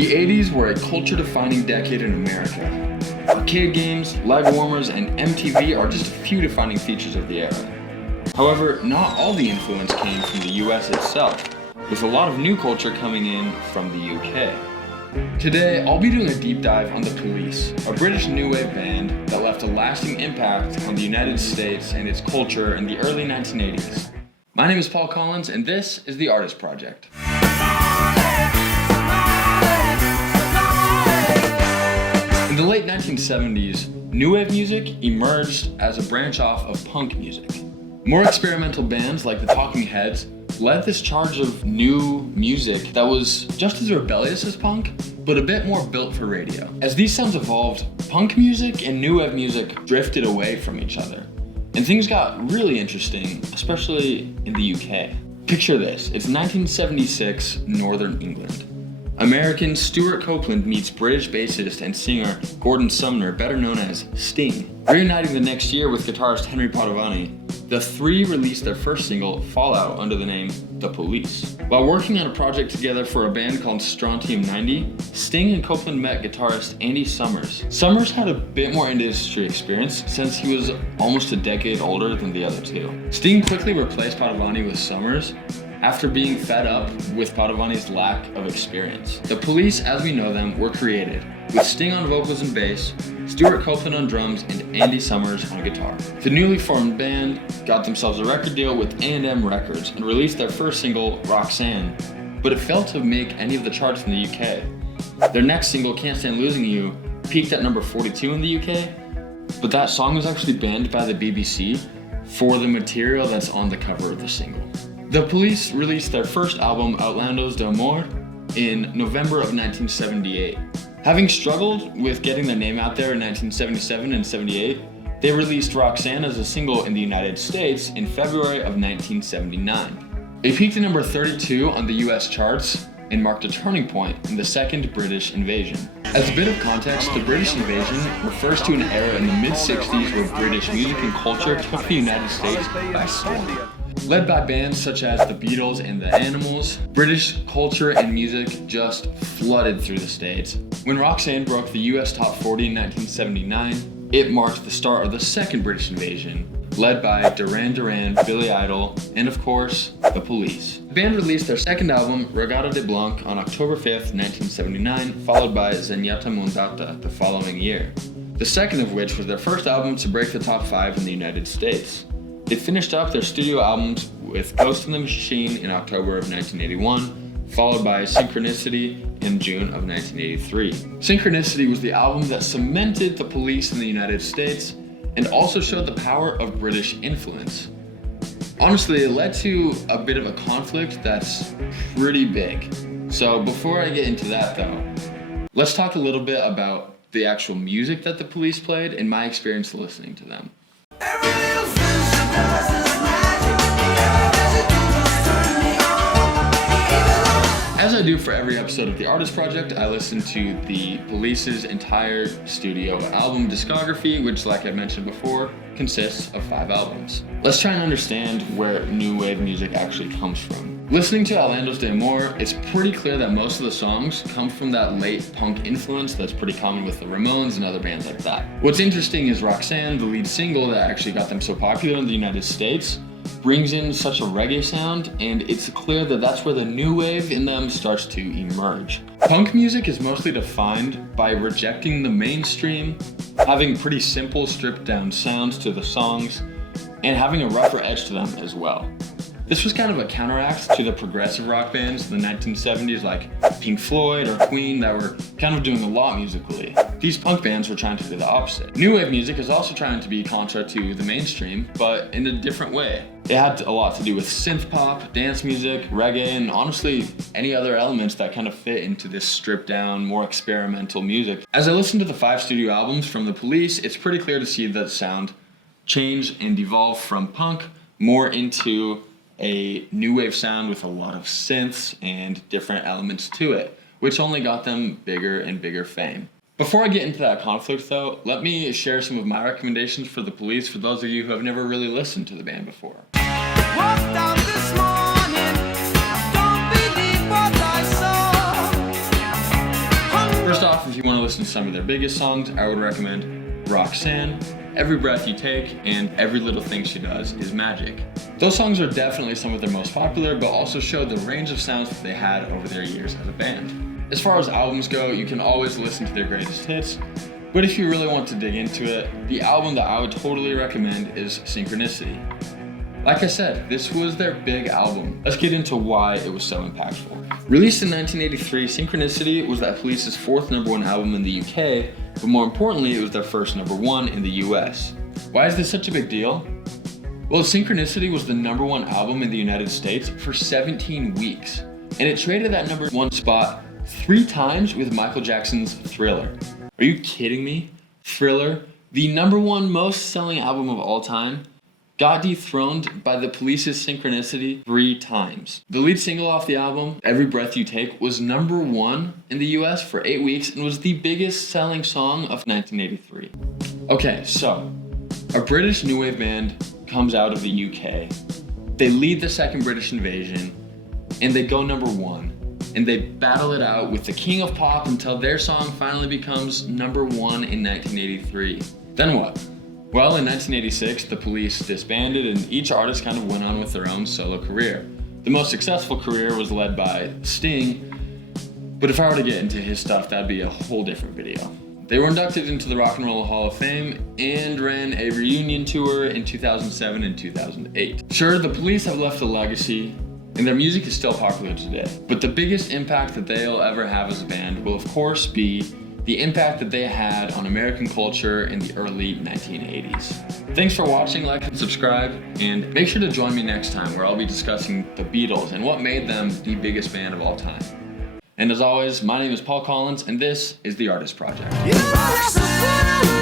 The 80s were a culture-defining decade in America. Arcade games, leg warmers, and MTV are just a few defining features of the era. However, not all the influence came from the US itself, with a lot of new culture coming in from the UK. Today, I'll be doing a deep dive on The Police, a British new wave band that left a lasting impact on the United States and its culture in the early 1980s. My name is Paul Collins, and this is The Artist Project. In the late 1970s, new wave music emerged as a branch off of punk music. More experimental bands like the Talking Heads led this charge of new music that was just as rebellious as punk, but a bit more built for radio. As these sounds evolved, punk music and new wave music drifted away from each other, and things got really interesting, especially in the UK. Picture this, it's 1976, Northern England. American Stuart Copeland meets British bassist and singer Gordon Sumner, better known as Sting. Reuniting the next year with guitarist Henry Padovani, the three released their first single, Fallout, under the name The Police. While working on a project together for a band called Strontium 90, Sting and Copeland met guitarist Andy Summers. Summers had a bit more industry experience since he was almost a decade older than the other two. Sting quickly replaced Padovani with Summers after being fed up with Padovani's lack of experience. The Police, as we know them, were created with Sting on vocals and bass, Stuart Copeland on drums, and Andy Summers on guitar. The newly formed band got themselves a record deal with A&M Records and released their first single, Roxanne, but it failed to make any of the charts in the UK. Their next single, Can't Stand Losing You, peaked at number 42 in the UK, but that song was actually banned by the BBC for the material that's on the cover of the single. The Police released their first album, Outlandos d'Amour, in November of 1978. Having struggled with getting their name out there in 1977 and 78, they released Roxanne as a single in the United States in February of 1979. It peaked at number 32 on the US charts and marked a turning point in the second British invasion. As a bit of context, the British invasion refers to an era in the mid-60s where British music and culture took the United States by storm. Led by bands such as the Beatles and the Animals, British culture and music just flooded through the States. When Roxanne broke the US Top 40 in 1979, it marked the start of the second British invasion, led by Duran Duran, Billy Idol, and of course, The Police. The band released their second album, Regata de Blanc, on October 5th, 1979, followed by Zenyatta Mondata the following year. The second of which was their first album to break the top 5 in the United States. They finished up their studio albums with Ghost in the Machine in October of 1981, followed by Synchronicity in June of 1983. Synchronicity was the album that cemented the Police in the United States and also showed the power of British influence. Honestly, it led to a bit of a conflict that's pretty big. So before I get into that though, let's talk a little bit about the actual music that the Police played and my experience listening to them. As I do for every episode of The Artist Project, I listen to the Police's entire studio album discography, which, like I mentioned before, consists of 5 albums. Let's try and understand where new wave music actually comes from. Listening to Outlandos d'Amour, it's pretty clear that most of the songs come from that late punk influence that's pretty common with the Ramones and other bands like that. What's interesting is Roxanne, the lead single that actually got them so popular in the United States, brings in such a reggae sound, and it's clear that that's where the new wave in them starts to emerge. Punk music is mostly defined by rejecting the mainstream, having pretty simple stripped down sounds to the songs, and having a rougher edge to them as well. This was kind of a counteract to the progressive rock bands in the 1970s like Pink Floyd or Queen that were kind of doing a lot musically. These punk bands were trying to do the opposite. New wave music is also trying to be contra to the mainstream, but in a different way. It had a lot to do with synth pop, dance music, reggae, and honestly, any other elements that kind of fit into this stripped down, more experimental music. As I listen to the 5 studio albums from The Police, it's pretty clear to see that sound change and evolve from punk more into a new wave sound with a lot of synths and different elements to it, which only got them bigger and bigger fame. Before I get into that conflict though, let me share some of my recommendations for The Police for those of you who have never really listened to the band before. Walked out this morning, don't believe what I saw. off, if you want to listen to some of their biggest songs, I would recommend Roxanne, Every Breath You Take, and Every Little Thing She Does Is Magic. Those songs are definitely some of their most popular, but also show the range of sounds that they had over their years as a band. As far as albums go, you can always listen to their greatest hits, but if you really want to dig into it, the album that I would totally recommend is Synchronicity. Like I said, this was their big album. Let's get into why it was so impactful. Released in 1983, Synchronicity was that Police's fourth #1 album in the UK, but more importantly, it was their first #1 in the US. Why is this such a big deal? Well, Synchronicity was the #1 album in the United States for 17 weeks, and it traded that #1 spot 3 times with Michael Jackson's Thriller. Are you kidding me? Thriller, the #1 most selling album of all time, got dethroned by the Police's Synchronicity 3 times. The lead single off the album, Every Breath You Take, was #1 in the US for 8 weeks and was the biggest selling song of 1983. Okay, so a British new wave band comes out of the UK. They lead the second British invasion and they go #1. And they battle it out with the king of pop until their song finally becomes #1 in 1983. Then what? Well, in 1986, the Police disbanded and each artist kind of went on with their own solo career. The most successful career was led by Sting, but if I were to get into his stuff, that'd be a whole different video. They were inducted into the Rock and Roll Hall of Fame and ran a reunion tour in 2007 and 2008. Sure, the Police have left a legacy, and their music is still popular today. But the biggest impact that they'll ever have as a band will of course be the impact that they had on American culture in the early 1980s. Thanks for watching, like and subscribe, and make sure to join me next time where I'll be discussing the Beatles and what made them the biggest band of all time. And as always, my name is Paul Collins, and this is The Artist Project. You are so good.